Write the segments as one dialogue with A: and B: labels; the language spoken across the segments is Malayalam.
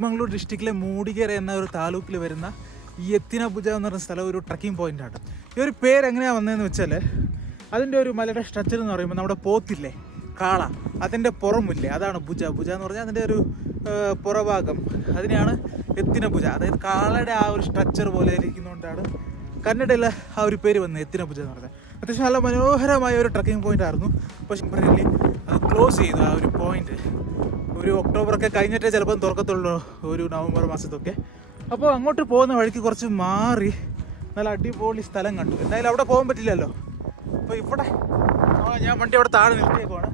A: ചിക്മംഗ്ലൂർ ഡിസ്ട്രിക്റ്റിലെ മൂടികേര എന്ന ഒരു താലൂക്കിൽ വരുന്ന ഈ എത്തിനപുജ എന്ന് പറയുന്ന സ്ഥലം ഒരു ട്രക്കിംഗ് പോയിന്റ് ആണ് ഈ ഒരു പേര് എങ്ങനെയാണ് വന്നതെന്ന് വെച്ചാൽ അതിന്റെ ഒരു മലയുടെ സ്ട്രക്ചർ എന്ന് പറയുമ്പോൾ നമ്മുടെ പോത്തില്ലേ കാള അതിന്റെ പുറമില്ലേ അതാണ് ഭുജ. ഭുജ എന്ന് പറഞ്ഞാൽ അതിന്റെ ഒരു പുറഭാഗം. അതിനെയാണ് എത്തിന അതായത് കാളയുടെ ആ ഒരു സ്ട്രക്ചർ പോലെ ഇരിക്കുന്നതുകൊണ്ടാണ് കന്നഡയിൽ ആ ഒരു പേര് വന്നത് എത്തിന എന്ന് പറഞ്ഞാൽ അത്യാവശ്യം നല്ല മനോഹരമായ ഒരു ട്രക്കിംഗ് പോയിന്റ് ആയിരുന്നു. പക്ഷെ അത് ക്ലോസ് ചെയ്തു ആ ഒരു പോയിന്റ് ഒരു ഒക്ടോബറൊക്കെ കഴിഞ്ഞിട്ടേ ചിലപ്പം തുറക്കത്തുള്ളൂ ഒരു നവംബർ മാസത്തൊക്കെ. അപ്പോൾ അങ്ങോട്ട് പോകുന്ന വഴിക്ക് കുറച്ച് മാറി നല്ല അടിപൊളി സ്ഥലം കണ്ടു. എന്തായാലും അവിടെ പോകാൻ പറ്റില്ലല്ലോ. അപ്പോൾ ഇവിടെ ഞാൻ വണ്ടി അവിടെ താഴെ നിർത്തിയേക്കുവാണ്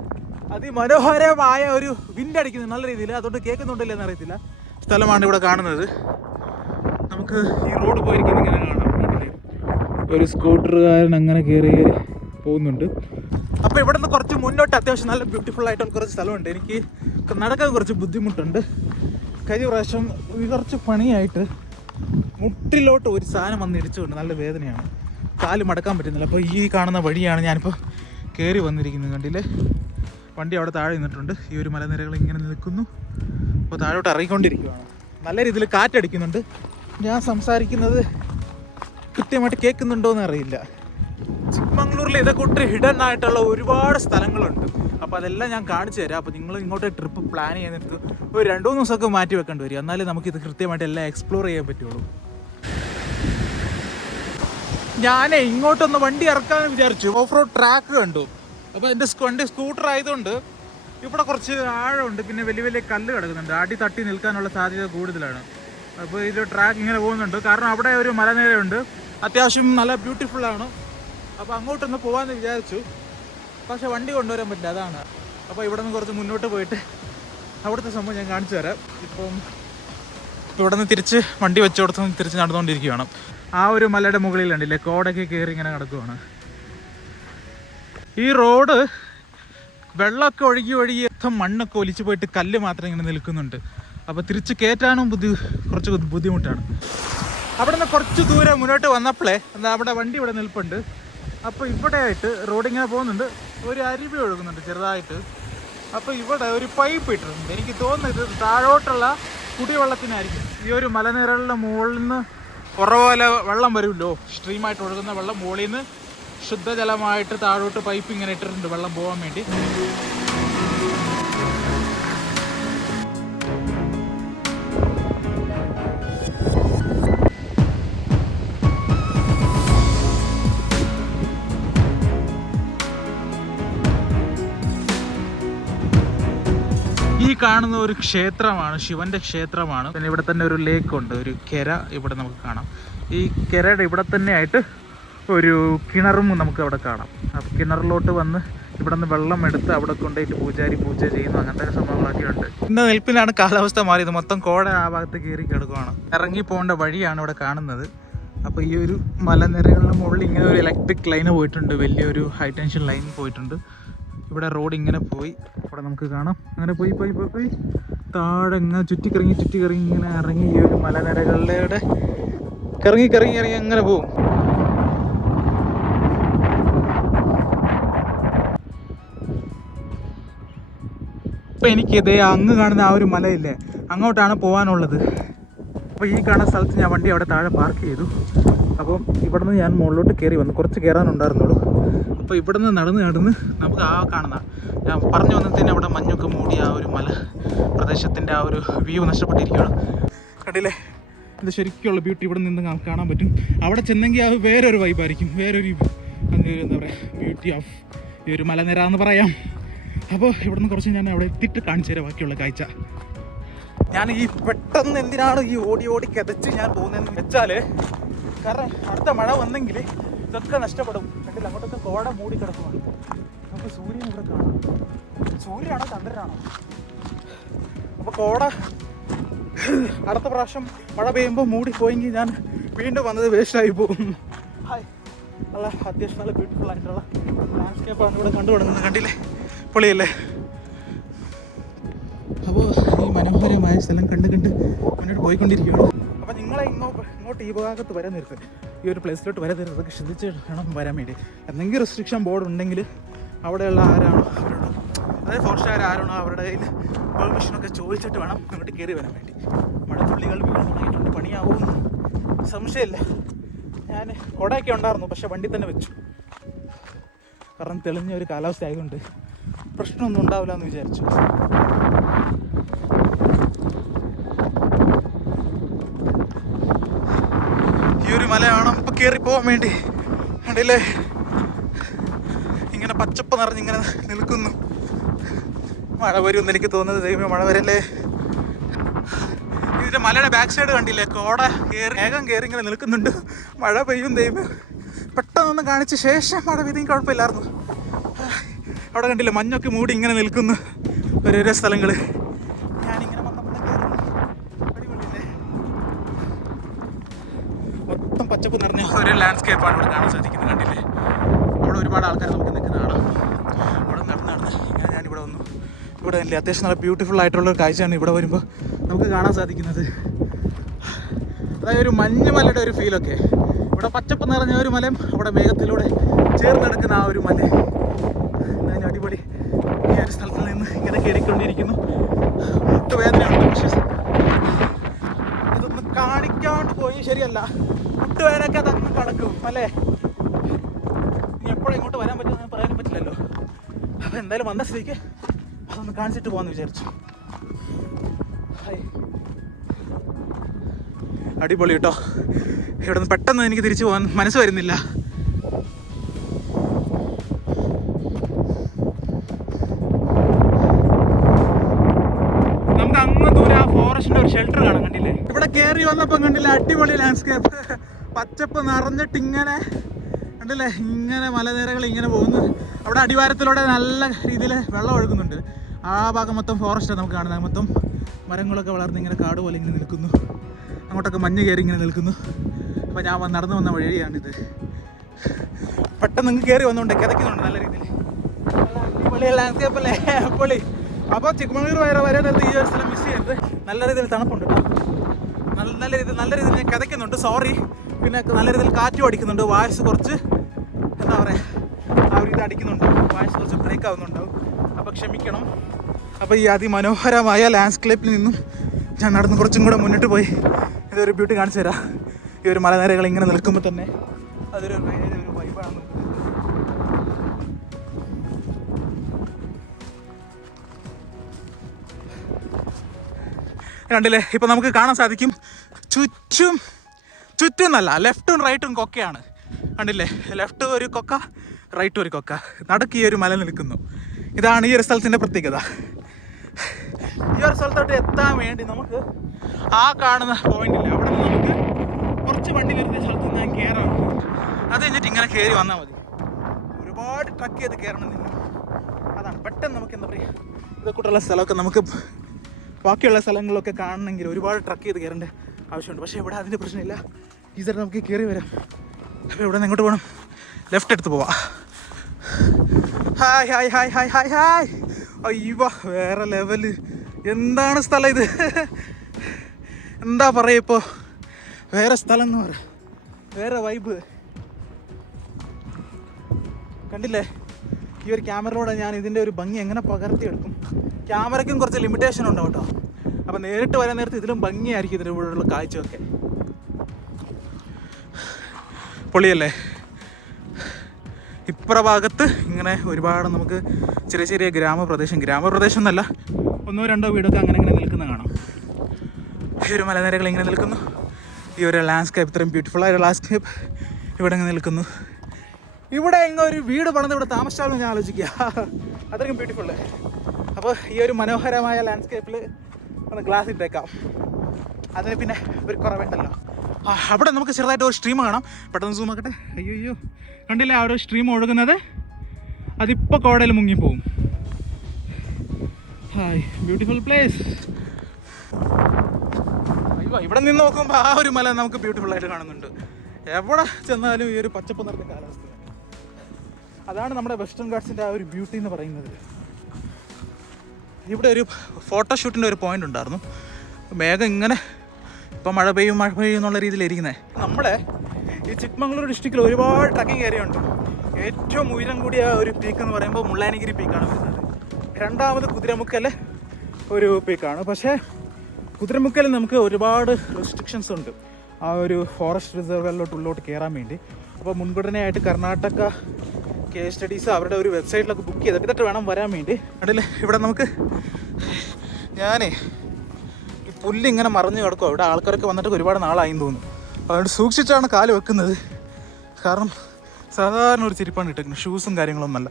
A: അതിമനോഹരമായ ഒരു വിൻഡ് അടിക്കുന്നു നല്ല രീതിയിൽ. അതുകൊണ്ട് കേൾക്കുന്നുണ്ടല്ലോ എന്നറിയത്തില്ല സ്ഥലമാണ് ഇവിടെ കാണുന്നത്. നമുക്ക് ഈ റോഡ് പോയിരിക്കുന്നത് ഇങ്ങനെ കാണാം. ഒരു സ്കൂട്ടറുകാരൻ അങ്ങനെ കയറി പോകുന്നുണ്ട്. അപ്പോൾ ഇവിടെ നിന്ന് കുറച്ച് മുന്നോട്ട് അത്യാവശ്യം നല്ല ബ്യൂട്ടിഫുൾ ആയിട്ടുള്ള കുറച്ച് സ്ഥലമുണ്ട്. എനിക്ക് നടക്കാൻ കുറച്ച് ബുദ്ധിമുട്ടുണ്ട്. കഴിഞ്ഞ പ്രാവശ്യം കുറച്ച് പണിയായിട്ട് മുട്ടിലോട്ട് ഒരു സാധനം വന്ന് ഇടിച്ചുകൊണ്ട് നല്ല വേദനയാണ്. കാൽ മടക്കാൻ പറ്റുന്നില്ല. അപ്പോൾ ഈ കാണുന്ന വഴിയാണ് ഞാനിപ്പോൾ കയറി വന്നിരിക്കുന്നത്. കണ്ടില്ലേ? വണ്ടി അവിടെ താഴെ നിന്നിട്ടുണ്ട്. ഈ ഒരു മലനിരകൾ ഇങ്ങനെ നിൽക്കുന്നു. അപ്പോൾ താഴോട്ട് ഇറങ്ങിക്കൊണ്ടിരിക്കുകയാണ് നല്ല രീതിയിൽ കാറ്റടിക്കുന്നുണ്ട്. ഞാൻ സംസാരിക്കുന്നത് കൃത്യമായിട്ട് കേൾക്കുന്നുണ്ടോ എന്ന് അറിയില്ല. ചിക്മംഗ്ലൂരിൽ ഇതേ കൂട്ട് ഹിഡൻ ആയിട്ടുള്ള ഒരുപാട് സ്ഥലങ്ങളുണ്ട്. അപ്പോൾ അതെല്ലാം ഞാൻ കാണിച്ചു തരാം. അപ്പോൾ നിങ്ങൾ ഇങ്ങോട്ട് ട്രിപ്പ് പ്ലാൻ ചെയ്യുന്നിടത്ത് ഒരു രണ്ടു മൂന്ന് ദിവസമൊക്കെ മാറ്റി വെക്കേണ്ടി വരും. എന്നാലേ നമുക്ക് ഇത് കൃത്യമായിട്ട് എല്ലാം എക്സ്പ്ലോർ ചെയ്യാൻ പറ്റുള്ളൂ. ഞാനേ ഇങ്ങോട്ടൊന്ന് വണ്ടി ഇറക്കാൻ വിചാരിച്ചു. ഓഫ് റോഡ് ട്രാക്ക് കണ്ടു. അപ്പോൾ എന്റെ വണ്ടി സ്കൂട്ടർ ആയതുകൊണ്ട് ഇവിടെ കുറച്ച് ആഴമുണ്ട്. പിന്നെ വലിയ വലിയ കല്ല് കിടക്കുന്നുണ്ട്. അടി തട്ടി നിൽക്കാനുള്ള സാധ്യത കൂടുതലാണ്. അപ്പോൾ ഇത് ട്രാക്ക് ഇങ്ങനെ പോകുന്നുണ്ട്. കാരണം അവിടെ ഒരു മലനിരയുണ്ട്. അത്യാവശ്യം നല്ല ബ്യൂട്ടിഫുള്ളാണ് അപ്പോൾ അങ്ങോട്ടൊന്ന് പോകാമെന്ന് വിചാരിച്ചു. പക്ഷേ വണ്ടി കൊണ്ടുവരാൻ പറ്റില്ല അതാണ്. അപ്പോൾ ഇവിടെ നിന്ന് കുറച്ച് മുന്നോട്ട് പോയിട്ട് അവിടുത്തെ സംഭവം ഞാൻ കാണിച്ചു തരാം. ഇപ്പം ഇവിടെ നിന്ന് തിരിച്ച് വണ്ടി വെച്ചോടത്ത് നിന്ന് തിരിച്ച് നടന്നുകൊണ്ടിരിക്കുകയാണ്. ആ ഒരു മലയുടെ മുകളിൽ കണ്ടില്ലേ കോടൊക്കെ കയറി ഇങ്ങനെ കിടക്കുവാണ് ഈ റോഡ് വെള്ളമൊക്കെ ഒഴുകി ഒഴുകി മൊത്തം മണ്ണൊക്കെ ഒലിച്ചു പോയിട്ട് കല്ല് മാത്രം ഇങ്ങനെ നിൽക്കുന്നുണ്ട്. അപ്പോൾ തിരിച്ച് കയറ്റാനും ബുദ്ധി കുറച്ച് ബുദ്ധിമുട്ടാണ്. അവിടെ നിന്ന് കുറച്ച് ദൂരം മുന്നോട്ട് വന്നപ്പോഴേ എന്താ അവിടെ വണ്ടി ഇവിടെ നിൽപ്പുണ്ട്. അപ്പോൾ ഇവിടെ ആയിട്ട് റോഡ് ഇങ്ങനെ പോകുന്നുണ്ട്. ഒരു അരുവി ഒഴുകുന്നുണ്ട് ചെറുതായിട്ട്. അപ്പോൾ ഇവിടെ ഒരു പൈപ്പ് ഇട്ടിട്ടുണ്ട്. എനിക്ക് തോന്നുന്നത് ഇത് താഴോട്ടുള്ള കുടിവെള്ളത്തിനായിരിക്കും. ഈ ഒരു മലനിരകളുടെ മുകളിൽ നിന്ന് പോലെ വെള്ളം വരുമല്ലോ? സ്ട്രീമായിട്ട് ഒഴുകുന്ന വെള്ളം മുകളിൽ നിന്ന് ശുദ്ധജലമായിട്ട് താഴോട്ട് പൈപ്പ് ഇങ്ങനെ ഇട്ടിട്ടുണ്ട് വെള്ളം പോകാൻ വേണ്ടി. കാണുന്ന ഒരു ക്ഷേത്രമാണ് ശിവന്റെ ക്ഷേത്രമാണ്. പിന്നെ ഇവിടെ തന്നെ ഒരു ലേക്ക് ഉണ്ട് ഒരു കെര ഇവിടെ നമുക്ക് കാണാം. ഈ കെരയുടെ ഇവിടെ തന്നെ ആയിട്ട് ഒരു കിണറും നമുക്ക് അവിടെ കാണാം. അപ്പോൾ കിണറിലോട്ട് വന്ന് ഇവിടെ നിന്ന് വെള്ളം എടുത്ത് അവിടെ കൊണ്ടുപോയിട്ട് പൂജാരി പൂജ ചെയ്യുന്നു അങ്ങനത്തെ സംഭവങ്ങളൊക്കെ ഉണ്ട്. ഇന്ന് നിൽപ്പിലാണ് കാലാവസ്ഥ മാറിയത്. മൊത്തം കോട ആ ഭാഗത്ത് കയറി കിടക്കുകയാണ് ഇറങ്ങി പോകേണ്ട വഴിയാണ് ഇവിടെ കാണുന്നത്. അപ്പോൾ ഈ ഒരു മലനിരകളുടെ മുകളിൽ ഇങ്ങനെ ഒരു ഇലക്ട്രിക് ലൈന് പോയിട്ടുണ്ട് വലിയൊരു ഹൈ ടെൻഷൻ ലൈൻ പോയിട്ടുണ്ട്. ഇവിടെ റോഡ് ഇങ്ങനെ പോയി. ഇവിടെ നമുക്ക് കാണാം. അങ്ങനെ പോയി പോയി പോയി പോയി. താഴെ ഇങ്ങനെ ചുറ്റിക്കറങ്ങി ചുറ്റിക്കറങ്ങി ഇങ്ങനെ ഇറങ്ങി ഈ ഒരു മലനിരകളുടെ കറങ്ങി കറങ്ങി ഇറങ്ങി അങ്ങനെ ഇപ്പം എനിക്ക് ഇതേ അങ്ങ് കാണുന്ന ആ ഒരു മലയില്ലേ? അങ്ങോട്ടാണ് പോകാനുള്ളത് അപ്പോൾ ഈ കാണുന്ന സ്ഥലത്ത് ഞാൻ വണ്ടി അവിടെ താഴെ പാർക്ക് ചെയ്തു. അപ്പം ഇവിടുന്ന് ഞാൻ മുകളിലോട്ട് കയറി വന്നു. കുറച്ച് കയറാനുണ്ടായിരുന്നുള്ളൂ അപ്പോൾ ഇവിടെ നിന്ന് നടന്ന് നടന്ന് നമുക്ക് ആ കാണുന്ന ഞാൻ പറഞ്ഞു വന്നതിന് അവിടെ മഞ്ഞൊക്കെ മൂടി ആ ഒരു മല പ്രദേശത്തിന്റെ ആ ഒരു വ്യൂ നഷ്ടപ്പെട്ടിരിക്കുകയാണ്. കണ്ടില്ലേ? ഇത് ശരിക്കുള്ള ബ്യൂട്ടി ഇവിടെ നിന്ന് നമുക്ക് കാണാൻ പറ്റും. അവിടെ ചെന്നെങ്കിൽ അത് വേറൊരു വൈബായിരിക്കും വേറൊരു എന്താ പറയുക ബ്യൂട്ടി ഓഫ് ഈ ഒരു മലനിര എന്ന് പറയാം. അപ്പോൾ ഇവിടെ നിന്ന് കുറച്ച് ഞാൻ അവിടെ എത്തിയിട്ട് കാണിച്ചു തരാം ബാക്കിയുള്ള കാഴ്ച. ഞാൻ ഈ പെട്ടെന്ന് എന്തിനാണ് ഈ ഓടി ഓടി കിതച്ച് ഞാൻ പോകുന്നതെന്ന് വെച്ചാൽ കാരണം അടുത്ത മഴ വന്നെങ്കിൽ ഇതൊക്കെ നഷ്ടപ്പെടും. കണ്ടില്ല? അങ്ങോട്ടൊക്കെ കോട മൂടി കിടക്കുവാണ് നമുക്ക് സൂര്യൻ ഇവിടെ കാണാം. സൂര്യനാണോ ചന്ദ്രനാണോ? അപ്പോൾ കോട അടുത്ത പ്രാവശ്യം മഴ പെയ്യുമ്പോൾ മൂടി പോയെങ്കിൽ ഞാൻ വീണ്ടും വന്നത് വേസ്റ്റായി പോകും. ഹായ്. നല്ല അത്യാവശ്യം നല്ല ബ്യൂട്ടിഫുൾ ആയിട്ടുള്ള ലാൻഡ്സ്കേപ്പാണ് ഇവിടെ കണ്ടു തുടങ്ങുന്നത് കണ്ടില്ലേ? പൊളിയല്ലേ? അപ്പോൾ ഈ മനോഹരമായ സ്ഥലം കണ്ട് കണ്ട് മുന്നോട്ട് പോയിക്കൊണ്ടിരിക്കുകയാണ്. അപ്പോൾ നിങ്ങളെ ഇങ്ങോട്ട് ഇങ്ങോട്ട് ഈ ഭാഗത്ത് വരാൻ നേരത്ത് ഈ ഒരു പ്ലേസിലോട്ട് വരെ തരും അതൊക്കെ ശ്രദ്ധിച്ച് വേണം വരാൻ വേണ്ടി. എന്തെങ്കിലും റെസ്ട്രിക്ഷൻ ബോർഡ് ഉണ്ടെങ്കിൽ അവിടെയുള്ള ആരാണോ അവരുടെ അതായത് ഫോറസ്റ്റുകാർ ആരാണോ അവരുടെ കയ്യിൽ പെർമിഷനൊക്കെ ചോദിച്ചിട്ട് വേണം അങ്ങോട്ട് കയറി വരാൻ വേണ്ടി. മഴത്തുള്ളികൾ വീണ് തുടങ്ങിയിട്ടുണ്ട്. പണിയാവുമെന്ന് സംശയമില്ല. ഞാൻ കുടയൊക്കെ ഉണ്ടായിരുന്നു. പക്ഷെ വണ്ടി തന്നെ വെച്ചു. കാരണം തെളിഞ്ഞ ഒരു കാലാവസ്ഥ ആയതുകൊണ്ട് പ്രശ്നമൊന്നും ഉണ്ടാവില്ല എന്ന് വിചാരിച്ചു. ഒരു മലയാണ് ഇപ്പൊ കയറി പോകാൻ വേണ്ടി. കണ്ടില്ലേ? ഇങ്ങനെ പച്ചപ്പ് നിറഞ്ഞ് ഇങ്ങനെ നിൽക്കുന്നു. മഴ വരുമെന്ന് എനിക്ക് തോന്നുന്നത് ദൈവമേ മഴ വരല്ലേ? ഇതിന്റെ മലയുടെ ബാക്ക് സൈഡ് കണ്ടില്ലേ? കോട കയറി വേഗം കയറി ഇങ്ങനെ നിൽക്കുന്നുണ്ട്. മഴ പെയ്യും ദൈവം പെട്ടെന്നൊന്ന് കാണിച്ച ശേഷം മഴ പെയ്തെങ്കിൽ കുഴപ്പമില്ലായിരുന്നു. അവിടെ കണ്ടില്ലേ മഞ്ഞൊക്കെ മൂടി ഇങ്ങനെ നിൽക്കുന്നു. ഓരോരോ സ്ഥലങ്ങൾ ഞാനിങ്ങനെ വന്നപ്പോൾ അടിപൊളിയല്ലേ മൊത്തം പച്ചപ്പ് നിറഞ്ഞ ഒരു ലാൻഡ്സ്കേപ്പാണ് ഇവിടെ കാണാൻ സാധിക്കുന്നത് കണ്ടില്ലേ? അവിടെ ഒരുപാട് ആൾക്കാർ നമുക്ക് നിൽക്കുന്ന കാണാം. അവിടെ നടന്ന് നടന്ന് ഇങ്ങനെ ഞാനിവിടെ വന്നു. ഇവിടെ അല്ലേ അത്യാവശ്യം നല്ല ബ്യൂട്ടിഫുൾ ആയിട്ടുള്ള ഒരു കാഴ്ചയാണ് ഇവിടെ വരുമ്പോൾ നമുക്ക് കാണാൻ സാധിക്കുന്നത്. അതായത് ഒരു മഞ്ഞുമലയുടെ ഒരു ഫീലൊക്കെ ഇവിടെ പച്ചപ്പ് നിറഞ്ഞ ഒരു മലയും അവിടെ മേഘത്തിലൂടെ ചേർന്നെടുക്കുന്ന ആ ഒരു മല ഞാൻ അടിപൊളി. ഈ ഒരു സ്ഥലത്ത് നിന്ന് ഇങ്ങനെ കയറിക്കൊണ്ടിരിക്കുന്നു മുട്ടുവേദനയുണ്ട് പക്ഷേ ഇതൊന്നും കാണിക്കാണ്ട് പോയി ശരിയല്ല. മുട്ടുവേദനയൊക്കെ അതങ്ങ് കടക്കും അല്ലേ? ഇനി എപ്പോഴും ഇങ്ങോട്ട് വരാൻ പറ്റുമെന്ന് ഞാൻ പറയാനും പറ്റില്ലല്ലോ. അപ്പോൾ എന്തായാലും വന്ന സ്ഥിതിക്ക് അതൊന്ന് കാണിച്ചിട്ട് പോകാമെന്ന് വിചാരിച്ചു. അടിപൊളി കേട്ടോ. ഇവിടെ നിന്ന് പെട്ടെന്ന് എനിക്ക് തിരിച്ചു പോകാൻ മനസ്സ് വരുന്നില്ല. നമുക്ക് അങ്ങ് ദൂരെ ആ ഫോറസ്റ്റിന്റെ ഒരു ഷെൽട്ടർ കാണാൻ കണ്ടില്ലേ? ഇവിടെ കയറി വന്നപ്പോൾ കണ്ടില്ല അടിപൊളി ലാൻഡ്സ്കേപ്പ് പച്ചപ്പ് നിറഞ്ഞിട്ട് ഇങ്ങനെ കണ്ടില്ലേ? ഇങ്ങനെ മലനിരകൾ ഇങ്ങനെ പോകുന്നു. അവിടെ അടിവാരത്തിലൂടെ നല്ല രീതിയിൽ വെള്ളം ഒഴുകുന്നുണ്ട്. ആ ഭാഗം മൊത്തം ഫോറസ്റ്റാണ് നമുക്ക് കാണുന്നത്. മൊത്തം മരങ്ങളൊക്കെ വളർന്ന് ഇങ്ങനെ കാട് പോലെ ഇങ്ങനെ നിൽക്കുന്നു. അങ്ങോട്ടൊക്കെ മഞ്ഞ് കയറി ഇങ്ങനെ നിൽക്കുന്നു. അപ്പോൾ ഞാൻ നടന്നു വന്ന വഴിയാണിത് പെട്ടെന്ന് ഇങ്ങ് കയറി വന്നുകൊണ്ട് കിതയ്ക്കുന്നുണ്ട് നല്ല രീതിയിൽ. ലാൻഡ്സ്കേപ്പ് അല്ലേ? പൊളി അപ്പോൾ ചിക്കമംഗളൂർ വരെ വരെ ഈ ഒരു സ്ഥലം മിസ് ചെയ്യരുത്. നല്ല രീതിയിൽ തണുപ്പുണ്ട് നല്ല നല്ല രീതിയിൽ നല്ല രീതിയിൽ ഞാൻ കിതയ്ക്കുന്നുണ്ട്. സോറി പിന്നെ നല്ല രീതിയിൽ കാറ്റും അടിക്കുന്നുണ്ട്. വായസ് കുറച്ച് എന്താ പറയുക ആ ഒരു ഇത് അടിക്കുന്നുണ്ട്. വായസ് കുറച്ച് ബ്രേക്ക് ആവുന്നുണ്ടാവും. അപ്പോൾ ക്ഷമിക്കണം. അപ്പോൾ ഈ അതിമനോഹരമായ ലാൻഡ്സ്കേപ്പിൽ നിന്നും ഞാൻ നടന്ന് കുറച്ചും കൂടെ മുന്നിട്ട് പോയി. ഇതൊരു ബ്യൂട്ടി കാണിച്ചു തരാം. ഈ ഒരു മലനിരകൾ ഇങ്ങനെ നിൽക്കുമ്പോൾ തന്നെ അതൊരു ഒരു വൈബാണ് കണ്ടില്ലേ? ഇപ്പം നമുക്ക് കാണാൻ സാധിക്കും ചുറ്റും ചുറ്റും നല്ല ലെഫ്റ്റും റൈറ്റും കൊക്കയാണ്. കണ്ടില്ലേ? ലെഫ്റ്റ് ഒരു കൊക്ക റൈറ്റ് ഒരു കൊക്ക. നടുക്ക് ഈ ഒരു മല നിൽക്കുന്നു. ഇതാണ് ഈ ഒരു സ്ഥലത്തിന്റെ പ്രത്യേകത. ഈ ഒരു സ്ഥലത്തോട്ട് എത്താൻ വേണ്ടി നമുക്ക് ആ കാണുന്ന പോയിന്റ് ഇല്ല. അവിടെ നമുക്ക് കുറച്ച് വണ്ടി വരുന്ന സ്ഥലത്ത് നിന്ന് കയറാം അത് കഴിഞ്ഞിട്ട് ഇങ്ങനെ കയറി വന്നാൽ മതി. ഒരുപാട് ട്രക്ക് ചെയ്ത് കയറണമെന്നില്ല അതാണ്. പെട്ടെന്ന് നമുക്ക് എന്താ പറയുക ഇതൊക്കെയുള്ള സ്ഥലമൊക്കെ നമുക്ക് ബാക്കിയുള്ള സ്ഥലങ്ങളിലൊക്കെ കാണണമെങ്കിൽ ഒരുപാട് ട്രക്ക് ചെയ്ത് കയറേണ്ട ആവശ്യമുണ്ട്. പക്ഷേ ഇവിടെ അതിന്റെ പ്രശ്നമില്ല. ഈ സൈഡ് നമുക്ക് കയറി വരാം. അപ്പോൾ ഇവിടെ നിന്ന് എങ്ങോട്ട് പോകണം ലെഫ്റ്റ് എടുത്ത് പോവാം. Hi hi hi hi hi hi അയ്യോ വേറെ ലെവൽ എന്താണ് സ്ഥലം ഇത്? എന്താ പറയുക ഇപ്പോൾ വേറെ സ്ഥലം എന്ന് പറ വേറെ വൈബ് കണ്ടില്ലേ? ഈ ഒരു ക്യാമറയിലൂടെ ഞാൻ ഇതിന്റെ ഒരു ഭംഗി എങ്ങനെ പകർത്തിയെടുക്കും? ക്യാമറയ്ക്കും കുറച്ച് ലിമിറ്റേഷൻ ഉണ്ടാവും കേട്ടോ. അപ്പോൾ നേരിട്ട് വരാൻ നേരത്ത് ഇതിലും ഭംഗിയായിരിക്കും ഇതിന്റെ കൂടെയുള്ള കാഴ്ചയൊക്കെ. പൊളിയല്ലേ ഇപ്പുറ ഭാഗത്ത് ഇങ്ങനെ ഒരുപാട് നമുക്ക് ചെറിയ ചെറിയ ഗ്രാമപ്രദേശം ഗ്രാമപ്രദേശം എന്നല്ല ഒന്നോ രണ്ടോ വീടൊക്കെ അങ്ങനെ ഇങ്ങനെ നിൽക്കുന്ന കാണാം. ഈ ഒരു മലനിരകൾ ഇങ്ങനെ നിൽക്കുന്നു. ഈ ഒരു ലാൻഡ്സ്കേപ്പ് ഇത്രയും ബ്യൂട്ടിഫുൾ ആയ ലാൻഡ്സ്കേപ്പ് ഇവിടെ ഇങ്ങനെ നിൽക്കുന്നു. ഇവിടെ ഇങ്ങനെ ഒരു വീട് പണിത് ഇവിടെ താമസിച്ചാലും ഞാൻ ആലോചിക്കുക. അത്രയും ബ്യൂട്ടിഫുൾ അപ്പോൾ ഈ ഒരു മനോഹരമായ ലാൻഡ്സ്കേപ്പിൽ ഒന്ന് ഗ്ലാസ് ഇട്ടേക്കാം. അതിന് പിന്നെ ഒരു കുറവുണ്ടല്ലോ. അവിടെ നമുക്ക് ചെറുതായിട്ട് ഒരു സ്ട്രീം കാണാം. പെട്ടെന്ന് സൂം ആക്കട്ടെ. അയ്യോ അയ്യോ കണ്ടില്ലേ ആ ഒരു സ്ട്രീം ഒഴുകുന്നത്? അതിപ്പോൾ കോടയിൽ മുങ്ങിപ്പോവും. ഹായ് ബ്യൂട്ടിഫുൾ പ്ലേസ് അയ്യോ ഇവിടെ നിന്ന് നോക്കുമ്പോൾ ആ ഒരു മല നമുക്ക് ബ്യൂട്ടിഫുൾ ആയിട്ട് കാണുന്നുണ്ട്. എവിടെ ചെന്നാലും ഈ ഒരു പച്ചപ്പ് നിറഞ്ഞ കാലാവസ്ഥ അതാണ് നമ്മുടെ വെസ്റ്റേൺ ഗാർഡ്സിന്റെ ആ ഒരു ബ്യൂട്ടി എന്ന് പറയുന്നത്. ഇവിടെ ഒരു ഫോട്ടോഷൂട്ടിന്റെ ഒരു പോയിന്റ് ഉണ്ടായിരുന്നു. മേഘം ഇങ്ങനെ ഇപ്പം മഴ പെയ്യും മഴ പെയ്യും എന്നുള്ള രീതിയിലിരിക്കുന്നത് നമ്മളെ ഈ ചിക്മംഗ്ലൂർ ഡിസ്ട്രിക്റ്റിൽ ഒരുപാട് ട്രക്കിംഗ് ഏരിയ ഉണ്ട്. ഏറ്റവും ഉയരം കൂടിയ ഒരു പീക്ക് എന്ന് പറയുമ്പോൾ മുള്ളാനഗിരി പീക്കാണ് വരുന്നത്. രണ്ടാമത് കുതിരമുക്കൽ ഒരു പീക്കാണ് പക്ഷേ കുതിരമുക്കൽ നമുക്ക് ഒരുപാട് റെസ്ട്രിക്ഷൻസ് ഉണ്ട്. ആ ഒരു ഫോറസ്റ്റ് റിസർവറിലോട്ട് ഉള്ളോട്ട് കയറാൻ വേണ്ടി. അപ്പോൾ മുൻഗണനയായിട്ട് കർണാടക കെ സ്റ്റഡീസ് അവരുടെ ഒരു വെബ്സൈറ്റിലൊക്കെ ബുക്ക് ചെയ്തിട്ട് വേണം വരാൻ വേണ്ടി. അതിൽ ഇവിടെ നമുക്ക് ഞാനേ ഈ പുല്ല് ഇങ്ങനെ മറിഞ്ഞു കിടക്കും അവിടെ ആൾക്കാരൊക്കെ വന്നിട്ട് ഒരുപാട് നാളായി തോന്നുന്നു. അതുകൊണ്ട് സൂക്ഷിച്ചാണ് കാൽ വെക്കുന്നത്. കാരണം സാധാരണ ഒരു ചിരിപ്പാണ് ഇട്ടേക്കുന്നത്. ഷൂസും കാര്യങ്ങളൊന്നുമല്ല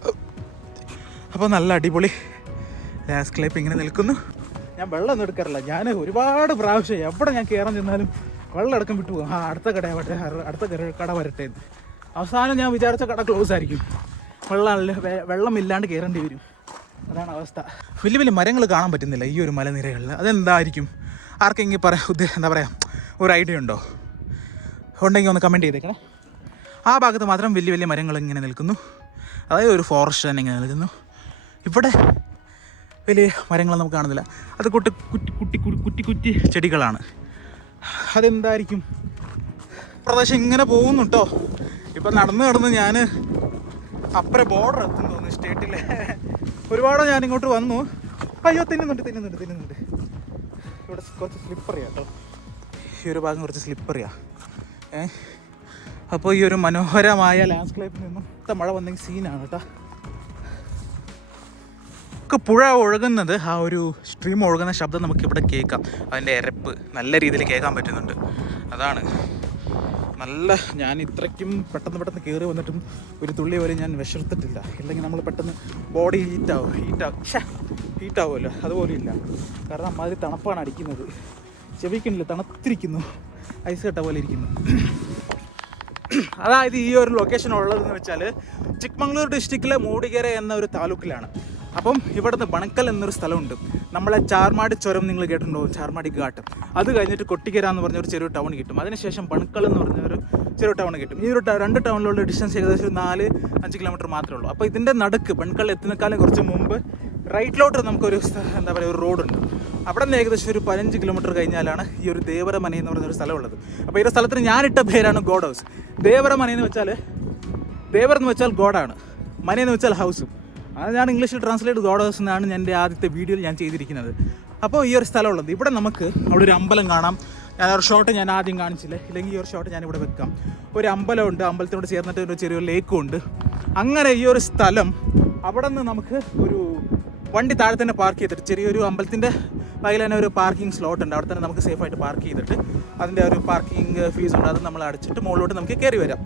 A: അപ്പോൾ നല്ല അടിപൊളി ലാസ് ക്ലൈപ്പ് ഇങ്ങനെ നിൽക്കുന്നു. ഞാൻ വെള്ളം എടുക്കാറില്ല. ഞാൻ ഒരുപാട് പ്രാവശ്യം എവിടെ ഞാൻ കയറാൻ ചെന്നാലും വെള്ളം അടക്കം വിട്ടു ആ അടുത്ത കട വരട്ടെ. അടുത്ത കട വരട്ടെ എന്ന്. അവസാനം ഞാൻ വിചാരിച്ച കട ക്ലോസ് ആയിരിക്കും. വെള്ളം വെള്ളമില്ലാണ്ട് കയറേണ്ടി വരും. അതാണ് അവസ്ഥ. വലിയ വലിയ മരങ്ങൾ കാണാൻ പറ്റുന്നില്ല ഈ ഒരു മലനിരകളിൽ. അതെന്തായിരിക്കും? ആർക്കെങ്കിലും പറയാം എന്താ പറയുക ഒരു ഐഡിയ ഉണ്ടോ? ഉണ്ടെങ്കിൽ ഒന്ന് കമന്റ് ചെയ്തേക്കണേ. ആ ഭാഗത്ത് മാത്രം വലിയ വലിയ മരങ്ങൾ ഇങ്ങനെ നിൽക്കുന്നു. അതായത് ഒരു ഫോറസ്റ്റ് തന്നെ ഇങ്ങനെ നിൽക്കുന്നു. ഇവിടെ വലിയ മരങ്ങൾ നമുക്ക് കാണുന്നില്ല. അത് കുട്ടി കുറ്റി കുട്ടി കുറ്റി കുറ്റി ചെടികളാണ്. അതെന്തായിരിക്കും? പ്രദേശം ഇങ്ങനെ പോകുന്നു ഇപ്പം നടന്ന് നടന്ന് ഞാൻ അപ്പുറ ബോർഡർ എത്തുന്നു തോന്നുന്നു സ്റ്റേറ്റിലെ ഒരുപാട് ഞാൻ ഇങ്ങോട്ട് വന്നു. അയ്യോ തിന്നുന്നുണ്ട് തിന്നുന്നുണ്ട് തിന്നുന്നുണ്ട്. ഇവിടെ കുറച്ച് സ്ലിപ്പറിയാ കേട്ടോ ഈ ഒരു ഭാഗം കുറച്ച് സ്ലിപ്പറിയാ ഏ? അപ്പോൾ ഈ ഒരു മനോഹരമായ ലാൻഡ്സ്കേപ്പിൽ നിന്നും ഇത്ത മഴ വന്നെങ്കിൽ സീനാണ് കേട്ടോ ഒക്കെ പുഴ ഒഴുകുന്നത് ആ ഒരു സ്ട്രീം ഒഴുകുന്ന ശബ്ദം നമുക്കിവിടെ കേൾക്കാം. അതിന്റെ ഇരപ്പ് നല്ല രീതിയിൽ കേൾക്കാൻ പറ്റുന്നുണ്ട്. അതാണ്. നല്ല ഞാൻ ഇത്രയ്ക്കും പെട്ടെന്ന് പെട്ടെന്ന് കയറി വന്നിട്ടും ഒരു തുള്ളി വരെ ഞാൻ വിശർത്തിട്ടില്ല. ഇല്ലെങ്കിൽ നമ്മൾ പെട്ടെന്ന് ബോഡി ഹീറ്റാവും ഹീറ്റാവും ഹീറ്റാവുമല്ലോ അതുപോലെ ഇല്ല കാരണം അമ്മാതിരി തണുപ്പാണ് അടിക്കുന്നത്. ചെവിക്കണില്ല തണുത്തിരിക്കുന്നു. ഐസ് കെട്ട പോലെ ഇരിക്കുന്നു. അതായത് ഈ ഒരു ലൊക്കേഷൻ ഉള്ളതെന്ന് വെച്ചാൽ ചിക്മംഗ്ലൂർ ഡിസ്ട്രിക്റ്റിലെ മൂടികര എന്ന ഒരു താലൂക്കിലാണ്. അപ്പം ഇവിടുന്ന് ബണക്കൽ എന്നൊരു സ്ഥലമുണ്ട്. നമ്മളെ ചാർമാടി ചുരം നിങ്ങൾ കേട്ടിട്ടുണ്ടോ? ചാർമാടി ഘാട്ട്. അത് കഴിഞ്ഞിട്ട് കൊട്ടിക്കര എന്ന് പറഞ്ഞ ഒരു ചെറിയ ടൗൺ കിട്ടും. അതിനുശേഷം ബണക്കൽ എന്ന് പറഞ്ഞ ഒരു ചെറിയ ടൗൺ കിട്ടും. ഈ ഒരു രണ്ട് ടൗണിലുള്ള ഡിസ്റ്റൻസ് ഏകദേശം ഒരു നാല് അഞ്ച് കിലോമീറ്റർ മാത്രമേ ഉള്ളൂ. അപ്പോൾ ഇതിന്റെ നടുക്ക് ബണക്കൽ എത്തുന്നേക്കാളും കുറച്ച് മുമ്പ് റൈറ്റിലോട്ട് നമുക്കൊരു എന്താ പറയുക ഒരു റോഡുണ്ട് അവിടെ നിന്ന് ഏകദേശം ഒരു പതിനഞ്ച് കിലോമീറ്റർ കഴിഞ്ഞാലാണ് ഈ ഒരു ദേവരമന എന്ന് ഒരു സ്ഥലമുള്ളത് അപ്പോൾ ഈ സ്ഥലത്തിന് ഞാനിട്ട പേരാണ് ഗോഡ് ഹൗസ് ദേവരമന എന്ന് വെച്ചാൽ ദേവർ എന്ന് വെച്ചാൽ ഗോഡാണ്. മന എന്ന് വെച്ചാൽ ഹൗസും അത് ഞാൻ ഇംഗ്ലീഷിൽ ട്രാൻസ്ലേറ്റ് ഗോഡ് ഹൗസ് എന്നാണ് എന്റെ ആദ്യത്തെ വീഡിയോയിൽ ഞാൻ ചെയ്തിരിക്കുന്നത്. അപ്പോൾ ഈ ഒരു സ്ഥലമുള്ളത്. ഇവിടെ നമുക്ക് അവിടെ ഒരു അമ്പലം കാണാം. ഞാൻ ഒരു ഷോട്ട് ഞാൻ ആദ്യം കാണിച്ചില്ല? ഇല്ലെങ്കിൽ ഈ ഒരു ഷോട്ട് ഞാൻ ഇവിടെ വെക്കാം. ഒരു അമ്പലമുണ്ട്. അമ്പലത്തിനോട് ചേർന്നിട്ട് ഒരു ചെറിയൊരു ലേക്കും ഉണ്ട്. അങ്ങനെ ഈ ഒരു സ്ഥലം അവിടെ നിന്ന് നമുക്ക് ഒരു വണ്ടി താഴെ തന്നെ പാർക്ക് ചെയ്തിട്ട് ചെറിയൊരു അമ്പലത്തിന്റെ വകയിൽ തന്നെ ഒരു പാർക്കിംഗ് സ്ലോട്ട് ഉണ്ട്. അവിടെ തന്നെ നമുക്ക് സേഫായിട്ട് പാർക്ക് ചെയ്തിട്ട് അതിന്റെ ഒരു പാർക്കിംഗ് ഫീസ് ഉണ്ട്. അത് നമ്മൾ അടച്ചിട്ട് മുകളിലോട്ട് നമുക്ക് കയറി വരാം.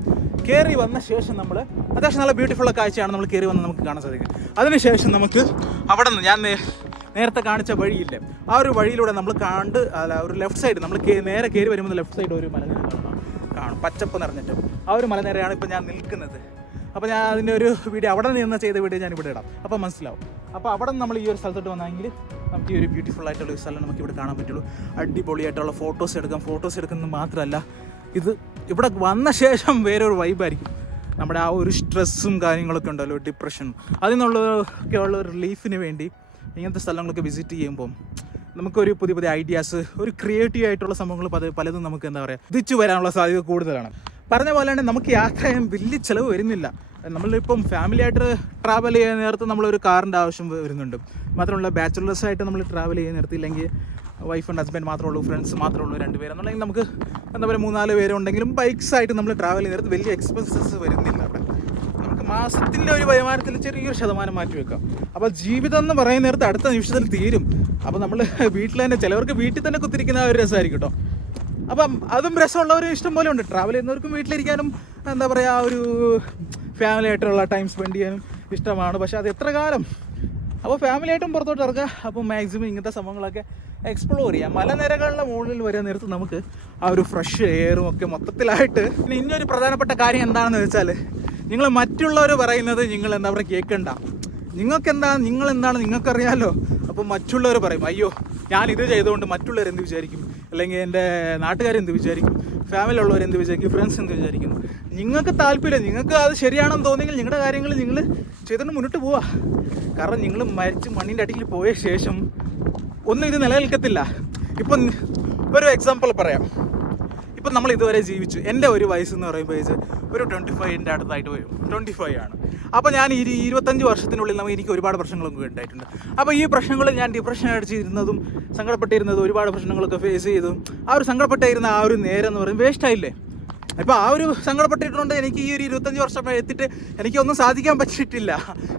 A: കയറി വന്ന ശേഷം നമ്മൾ അത്യാവശ്യം നല്ല ബ്യൂട്ടിഫുൾ കാഴ്ചയാണ് നമ്മൾ കയറി വന്ന് നമുക്ക് കാണാൻ സാധിക്കും. അതിനുശേഷം നമുക്ക് അവിടെ നിന്ന് ഞാൻ നേരത്തെ കാണിച്ച വഴിയില്ലേ ആ ഒരു വഴിയിലൂടെ നമ്മൾ കണ്ട് അല്ല ഒരു ലെഫ്റ്റ് സൈഡ് നമ്മൾ നേരെ കയറി വരുമ്പോൾ ലെഫ്റ്റ് സൈഡ് ഒരു മലനിര കാണും. പച്ചപ്പ് നിറഞ്ഞിട്ട്. ആ ഒരു മലനിരയാണ് ഇപ്പോൾ ഞാൻ നിൽക്കുന്നത്. അപ്പോൾ ഞാൻ അതിന്റെ ഒരു വീഡിയോ അവിടെ നിന്ന് ചെയ്ത വീഡിയോ ഞാൻ ഇവിടെ ഇടാം. അപ്പോൾ മനസ്സിലാവും. അപ്പോൾ അവിടെ നമ്മൾ ഈ ഒരു സ്ഥലത്തോട്ട് വന്നെങ്കിൽ നമുക്ക് ഈ ഒരു ബ്യൂട്ടിഫുൾ ആയിട്ടുള്ള ഒരു സ്ഥലം നമുക്ക് ഇവിടെ കാണാൻ പറ്റുള്ളൂ. അടിപൊളിയായിട്ടുള്ള ഫോട്ടോസ് എടുക്കാം. ഫോട്ടോസ് എടുക്കുന്നത് മാത്രമല്ല ഇത് ഇവിടെ വന്ന ശേഷം വേറെ ഒരു വൈബായിരിക്കും നമ്മുടെ ആ ഒരു സ്ട്രെസ്സും കാര്യങ്ങളൊക്കെ ഉണ്ടല്ലോ ഡിപ്രഷൻ അതിൽ നിന്നുള്ളതൊക്കെ ഉള്ള റിലീഫിന് വേണ്ടി ഇങ്ങനത്തെ സ്ഥലങ്ങളൊക്കെ വിസിറ്റ് ചെയ്യുമ്പം നമുക്കൊരു പുതിയ പുതിയ ഐഡിയാസ് ഒരു ക്രിയേറ്റീവ് ആയിട്ടുള്ള സംഭവങ്ങൾ പല പലതും നമുക്ക് എന്താ പറയുക തിരിച്ചു വരാനുള്ള സാധ്യത കൂടുതലാണ്. പറഞ്ഞ പോലെ തന്നെ നമുക്ക് യാത്ര ചെയ്യാൻ വലിയ ചിലവ് വരുന്നില്ല. നമ്മളിപ്പം ഫാമിലി ആയിട്ട് ട്രാവൽ ചെയ്യാൻ നേരത്ത് നമ്മളൊരു കാറിന്റെ ആവശ്യം വരുന്നുണ്ട്. മാത്രമല്ല ബാച്ചുലേഴ്സ് ആയിട്ട് നമ്മൾ ട്രാവൽ ചെയ്യാൻ നേരത്ത് ഇല്ലെങ്കിൽ വൈഫ് ആൻഡ് ഹസ്ബൻഡ് മാത്രമേ ഉള്ളൂ ഫ്രണ്ട്സ് മാത്രമേ ഉള്ളൂ രണ്ട് പേരെന്നുണ്ടെങ്കിൽ നമുക്ക് എന്താ പറയുക മൂന്നാൽ പേരുണ്ടെങ്കിലും ബൈക്സായിട്ട് നമ്മൾ ട്രാവൽ ചെയ്യുന്ന നേരത്ത് വലിയ എക്സ്പെൻസസ് വരുന്നില്ല അവിടെ. നമുക്ക് മാസത്തിന്റെ ഒരു വരുമാനത്തിൽ ചെറിയൊരു ശതമാനം മാറ്റി വെക്കാം. അപ്പോൾ ജീവിതം എന്ന് പറയുന്ന നേരത്ത് അടുത്ത നിമിഷത്തിൽ തീരും. അപ്പോൾ നമ്മൾ വീട്ടിൽ തന്നെ ചിലവർക്ക് വീട്ടിൽ തന്നെ കുത്തിരിക്കുന്ന ഒരു രസമായിരിക്കും കേട്ടോ. അപ്പം അതും രസമുള്ളവർ ഇഷ്ടം പോലെ ഉണ്ട്. ട്രാവൽ ചെയ്യുന്നവർക്കും വീട്ടിലിരിക്കാനും എന്താ പറയുക ആ ഒരു ഫാമിലി ആയിട്ടുള്ള ടൈം സ്പെൻഡ് ചെയ്യാനും ഇഷ്ടമാണ്. പക്ഷേ അത് എത്ര കാലം? അപ്പോൾ ഫാമിലി ആയിട്ടും പുറത്തോട്ട് ഇറക്കുക അപ്പോൾ മാക്സിമം ഇങ്ങനത്തെ സംഭവങ്ങളൊക്കെ എക്സ്പ്ലോർ ചെയ്യാം. മലനിരകളുടെ മുകളിൽ വരെ നേരത്ത് നമുക്ക് ആ ഒരു ഫ്രഷ് എയറും ഒക്കെ മൊത്തത്തിലായിട്ട്. പിന്നെ ഇനിയൊരു പ്രധാനപ്പെട്ട കാര്യം എന്താണെന്ന് വെച്ചാൽ നിങ്ങൾ മറ്റുള്ളവർ പറയുന്നത് നിങ്ങൾ എന്താ പറയുക കേൾക്കണ്ട നിങ്ങൾക്ക് എന്താ നിങ്ങൾ എന്താണ് നിങ്ങൾക്കറിയാലോ? അപ്പോൾ മറ്റുള്ളവർ പറയും അയ്യോ ഞാൻ ഇത് ചെയ്തുകൊണ്ട് മറ്റുള്ളവർ എന്ത് വിചാരിക്കും? അല്ലെങ്കിൽ എന്റെ നാട്ടുകാർ എന്ത് വിചാരിക്കും? ഫാമിലി ഉള്ളവർ എന്ത് വിചാരിക്കും? ഫ്രണ്ട്സ് എന്ത് വിചാരിക്കും നിങ്ങൾക്ക് താല്പര്യം നിങ്ങൾക്ക് അത് ശരിയാണെന്ന് തോന്നിയെങ്കിൽ നിങ്ങളുടെ കാര്യങ്ങൾ നിങ്ങൾ ചെയ്തുകൊണ്ട് മുന്നോട്ട് പോവുക. കാരണം നിങ്ങൾ മരിച്ച് മണ്ണിന്റെ അടിയിൽ പോയ ശേഷം ഒന്നും ഇത് നിലനിൽക്കത്തില്ല. ഇപ്പം ഒരു എക്സാമ്പിൾ പറയാം. ഇപ്പം നമ്മൾ ഇതുവരെ ജീവിച്ചു. എന്റെ ഒരു വയസ്സ് എന്ന് പറയുമ്പോൾ ഏജ് ഒരു ട്വന്റി ഫൈവിന്റെ അടുത്തായിട്ട് വരും. ട്വന്റി ഫൈവ് ആണ്. അപ്പോൾ ഞാൻ ഈ ഇരുപത്തഞ്ച് വർഷത്തിനുള്ളിൽ നമുക്ക് എനിക്ക് ഒരുപാട് പ്രശ്നങ്ങളൊക്കെ ഉണ്ടായിട്ടുണ്ട്. അപ്പോൾ ഈ പ്രശ്നങ്ങൾ ഞാൻ ഡിപ്രഷൻ അടിച്ചിരുന്നതും സങ്കടപ്പെട്ടിരുന്നതും ഒരുപാട് പ്രശ്നങ്ങളൊക്കെ ഫേസ് ചെയ്തും ആ ഒരു സങ്കടപ്പെട്ടിരുന്ന ആ ഒരു നേരം എന്ന് പറയുന്നത് വേസ്റ്റായില്ലേ ഇപ്പോൾ ആ ഒരു സങ്കടപ്പെട്ടിട്ടുണ്ട് എനിക്ക് ഈ ഒരു ഇരുപത്തഞ്ച് വർഷം എത്തിയിട്ട് എനിക്കൊന്നും സാധിക്കാൻ പറ്റിയിട്ടില്ല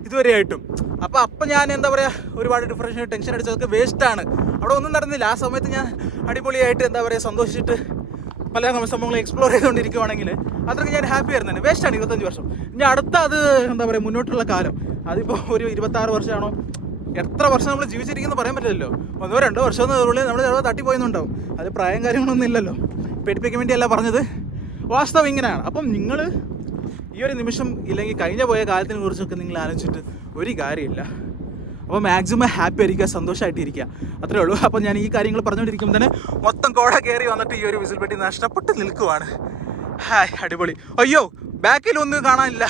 A: ഇതുവരെയായിട്ടും. അപ്പോൾ അപ്പം ഞാൻ എന്താ പറയുക ഒരുപാട് ഡിപ്രഷൻ ടെൻഷൻ അടിച്ചതൊക്കെ വേസ്റ്റാണ് അവിടെ ഒന്നും നടന്നില്ല. ആ സമയത്ത് ഞാൻ അടിപൊളിയായിട്ട് എന്താ പറയുക സന്തോഷിച്ചിട്ട് പല സംഭവങ്ങളും എക്സ്പ്ലോർ ചെയ്തുകൊണ്ടിരിക്കുവാണെങ്കിൽ അത്രയ്ക്ക് ഞാൻ ഹാപ്പി ആയിരുന്നു വേസ്റ്റാണ് ഇരുപത്തഞ്ച് വർഷം. ഇനി അടുത്ത അത് എന്താ പറയുക മുന്നോട്ടുള്ള കാലം. അതിപ്പോൾ ഒരു ഇരുപത്താറ് വർഷമാണോ? എത്ര വർഷം നമ്മൾ ജീവിച്ചിരിക്കുന്നു പറയാൻ പറ്റില്ലല്ലോ. ഒന്നോ രണ്ടോ വർഷം ഉള്ളിൽ നമ്മൾ ചിലപ്പോൾ തട്ടിപ്പോയെന്നുണ്ടാവും അത് പ്രായം കാര്യങ്ങളൊന്നും ഇല്ലല്ലോ. പേടിപ്പിക്കാൻ വേണ്ടിയല്ല പറഞ്ഞത്. വാസ്തവം ഇങ്ങനെയാണ്. അപ്പം നിങ്ങൾ ഈ ഒരു നിമിഷം ഇല്ലെങ്കിൽ കഴിഞ്ഞ പോയ കാലത്തിനെ കുറിച്ചൊക്കെ നിങ്ങൾ ആലോചിച്ചിട്ട് ഒരു കാര്യമില്ല. അപ്പോൾ മാക്സിമം ഹാപ്പി ആയിരിക്കുക സന്തോഷമായിട്ടിരിക്കുക അത്രേ ഉള്ളൂ. അപ്പോൾ ഞാൻ ഈ കാര്യങ്ങൾ പറഞ്ഞുകൊണ്ടിരിക്കുമ്പോൾ തന്നെ മൊത്തം കോട കയറി വന്നിട്ട് ഈ ഒരു വിസിൽ പെട്ടി നഷ്ടപ്പെട്ട് നിൽക്കുവാണ്. ഹായ് അടിപൊളി. അയ്യോ ബാക്കിൽ ഒന്നും കാണാനില്ല.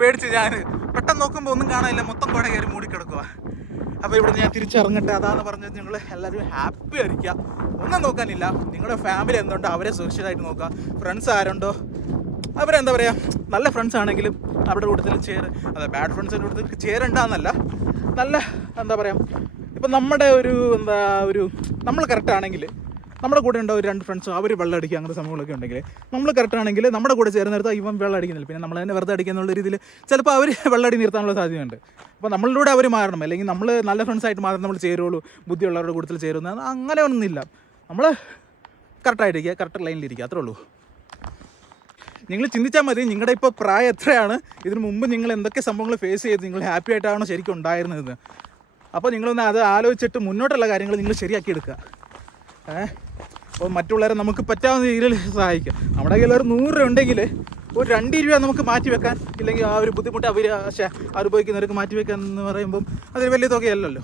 A: പേടിച്ച് ഞാൻ പെട്ടെന്ന് നോക്കുമ്പോൾ ഒന്നും കാണാനില്ല. മൊത്തം കോട കയറി മൂടിക്കിടക്കുക അപ്പോൾ ഇവിടെ ഞാൻ തിരിച്ചിറങ്ങട്ടെ. അതാന്ന് പറഞ്ഞത് നിങ്ങൾ എല്ലാവരും ഹാപ്പി ആയിരിക്കുക. ഒന്നും നോക്കാനില്ല. നിങ്ങളുടെ ഫാമിലി എന്തുണ്ടോ അവരെ സുരക്ഷിതമായിട്ട് നോക്കുക. ഫ്രണ്ട്സ് ആരുണ്ടോ? അവരെന്താ പറയുക നല്ല ഫ്രണ്ട്സ് ആണെങ്കിലും അവരുടെ കൂട്ടത്തിൽ ചേർ അതെ ബാഡ് ഫ്രണ്ട്സിന്റെ കൂട്ടത്തിൽ ചേരണ്ടെന്നല്ല. നല്ല എന്താ പറയുക ഇപ്പം നമ്മുടെ ഒരു എന്താ ഒരു നമ്മൾ കറക്റ്റ് ആണെങ്കിൽ നമ്മുടെ കൂടെ ഉണ്ടോ ഒരു രണ്ട് ഫ്രണ്ട്സ് അവർ വെള്ളം അടിക്കുക അങ്ങനത്തെ സംഭവങ്ങളൊക്കെ ഉണ്ടെങ്കിൽ നമ്മൾ കറക്റ്റ് ആണെങ്കിൽ നമ്മുടെ കൂടെ ചേർന്നെടുത്ത് ഇവൻ വെള്ളം അടിക്കുന്നില്ല. പിന്നെ നമ്മൾ തന്നെ വെറുതെ അടിക്കുന്നുള്ള രീതിയിൽ ചിലപ്പോൾ അവർ വെള്ളം അടി നിർത്താനുള്ള സാധ്യതയുണ്ട്. അപ്പോൾ നമ്മളിലൂടെ അവർ മാറണം. അല്ലെങ്കിൽ നമ്മൾ നല്ല ഫ്രണ്ട്സായിട്ട് മാത്രം നമ്മൾ ചേരുള്ളൂ. ബുദ്ധിയുള്ളവരുടെ കൂട്ടത്തിൽ ചേരുന്ന അങ്ങനെ ഒന്നുമില്ല. നമ്മൾ കറക്റ്റായിട്ടിരിക്കുക കറക്റ്റ് ലൈനിലിരിക്കുക അത്രേ ഉള്ളൂ. നിങ്ങൾ ചിന്തിച്ചാൽ മതി നിങ്ങളുടെ ഇപ്പോൾ പ്രായം എത്രയാണ് ഇതിനു മുമ്പ് നിങ്ങൾ എന്തൊക്കെ സംഭവങ്ങൾ ഫേസ് ചെയ്ത് നിങ്ങൾ ഹാപ്പി ആയിട്ടാണോ ശരിക്കും ഉണ്ടായിരുന്നത്. അപ്പോൾ നിങ്ങളൊന്ന് അത് ആലോചിച്ചിട്ട് മുന്നോട്ടുള്ള കാര്യങ്ങൾ നിങ്ങൾ ശരിയാക്കി എടുക്കുക. ഏഹ് അപ്പോൾ മറ്റുള്ളവരെ നമുക്ക് പറ്റാവുന്ന രീതിയിൽ സഹായിക്കാം നമ്മുടെ കയ്യിൽ ഒരു നൂറ് രൂപ ഉണ്ടെങ്കിൽ ഒരു രണ്ട് രൂപ നമുക്ക് മാറ്റി വെക്കാൻ ഇല്ലെങ്കിൽ ആ ഒരു ബുദ്ധിമുട്ട് അവർ അനുഭവിക്കുന്നവർക്ക് മാറ്റി വെക്കാൻ എന്ന് പറയുമ്പം അതൊരു വലിയ തുകയല്ലല്ലോ.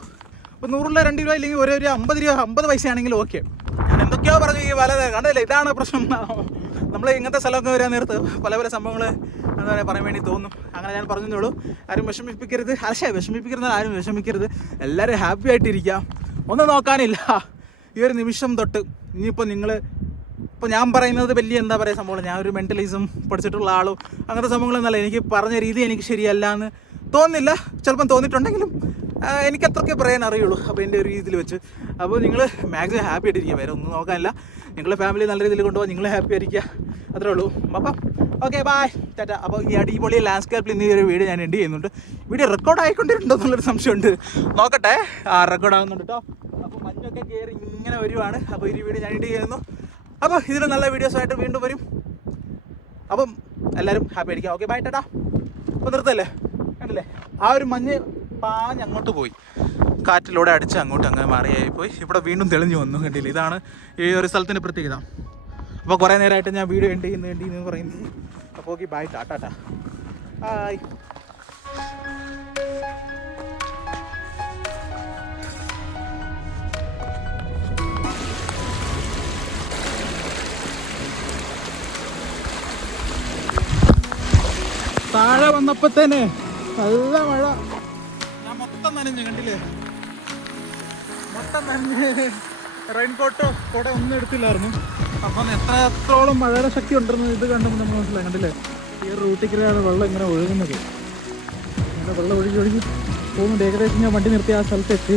A: അപ്പോൾ നൂറുള്ള രണ്ട് രൂപ ഇല്ലെങ്കിൽ ഒരു ഒരു അമ്പത് രൂപ അമ്പത് പൈസ ആണെങ്കിലും ഓക്കെ ഞാൻ എന്തൊക്കെയോ പറഞ്ഞു ഈ വല കണ്ടില്ല? ഇതാണ് പ്രശ്നം. നമ്മൾ ഇങ്ങനത്തെ സ്ഥലമൊക്കെ വരാൻ നേരത്ത് പല പല സംഭവങ്ങൾ എന്താ പറയുക പറയാൻ വേണ്ടി തോന്നും. അങ്ങനെ ഞാൻ പറഞ്ഞതോളൂ ആരും വിഷമിപ്പിക്കരുത്. ഹർഷ വിഷമിപ്പിക്കരുത് ആരും വിഷമിക്കരുത്. എല്ലാവരും ഹാപ്പി ആയിട്ടിരിക്കുക ഒന്നും നോക്കാനില്ല. ഈ ഒരു നിമിഷം തൊട്ട് ഇനിയിപ്പോൾ നിങ്ങൾ ഇപ്പോൾ ഞാൻ പറയുന്നത് വലിയ എന്താ പറയുക സംഭവം? ഞാൻ ഒരു മെന്റലിസം പഠിച്ചിട്ടുള്ള ആളോ അങ്ങനത്തെ സംഭവങ്ങളൊന്നല്ല എനിക്ക് പറഞ്ഞ രീതി എനിക്ക് ശരിയല്ല എന്ന് തോന്നുന്നില്ല. ചിലപ്പം തോന്നിയിട്ടുണ്ടെങ്കിലും എനിക്ക് അത്രയ്ക്ക് പറയാൻ അറിയുള്ളൂ അപ്പോൾ എന്റെ ഒരു രീതിയിൽ വെച്ച്. അപ്പോൾ നിങ്ങൾ മാക്സിമം ഹാപ്പി ആയിട്ടിരിക്കുക. വേറെ ഒന്നും നോക്കാനില്ല. നിങ്ങളുടെ ഫാമിലി നല്ല രീതിയിൽ കൊണ്ടുപോകാൻ നിങ്ങൾ ഹാപ്പി ആയിരിക്കുക. അത്രേ ഉള്ളൂ. അപ്പം ഓക്കെ ബായ് ടാറ്റ അപ്പോൾ ഈ അടിപൊളി ലാൻഡ്സ്കേപ്പിൽ ഇന്ന് ഒരു വീഡിയോ ഞാൻ എൻഡ് ചെയ്യുന്നുണ്ട്. വീഡിയോ റെക്കോർഡ് ആയിക്കൊണ്ടിരുന്നുണ്ടോ എന്നുള്ളൊരു സംശയമുണ്ട്. നോക്കട്ടെ. ആ റെക്കോർഡ് ആകുന്നുണ്ട് കേട്ടോ അപ്പോൾ മഞ്ഞൊക്കെ കയറി ഇങ്ങനെ വരുവാണ്. അപ്പോൾ ഈ വീഡിയോ ഞാൻ എൻഡ് ചെയ്യുന്നു. അപ്പോൾ ഇതിൽ നല്ല വീഡിയോസായിട്ട് വീണ്ടും വരും. അപ്പം എല്ലാവരും ഹാപ്പി ആയിരിക്കാം ഓക്കെ ബൈ ടാറ്റ അപ്പോൾ നിർത്തല്ലേ? കണ്ടില്ലേ? ആ ഒരു മഞ്ഞ് പാഞ്ഞ് അങ്ങോട്ട് പോയി. കാറ്റിലൂടെ അടിച്ച് അങ്ങോട്ട് അങ്ങനെ മാറിയായി പോയി ഇവിടെ വീണ്ടും തെളിഞ്ഞു വന്നു കണ്ടില്ല? ഇതാണ് ഈ ഒരു സ്ഥലത്തിന്റെ പ്രത്യേകത. അപ്പോൾ കുറേ നേരമായിട്ട് ഞാൻ വീഡിയോ എൻഡ് ചെയ്യുന്നു എൻഡ് ചെയ്യുന്നു പറയുന്നത് അപ്പോൾ ഓക്കെ ബൈ ടാറ്റാ ഹായ് താഴെ വന്നപ്പോ തന്നെ നല്ല മഴ. മൊത്തം നനഞ്ഞു കണ്ടില്ലേ? മൊത്തം നനഞ്ഞ് റെയിൻകോട്ടോ കൂടെ ഒന്നും എടുത്തില്ലായിരുന്നു. അപ്പം എത്രത്തോളം മഴയുടെ ശക്തി ഉണ്ടെന്ന് ഇത് കണ്ടപ്പോൾ നമ്മൾ മനസ്സിലായി കണ്ടില്ലേ? ഈ റൂട്ടിൽ കൂടെയാണ് വെള്ളം ഇങ്ങനെ ഒഴുകുന്നത്. ഇങ്ങനെ വെള്ളം ഒഴുകി ഒഴുകി പോകുന്നുണ്ട്. ഏകദേശം ഞാൻ വണ്ടി നിർത്തി ആ സ്ഥലത്ത് എത്തി.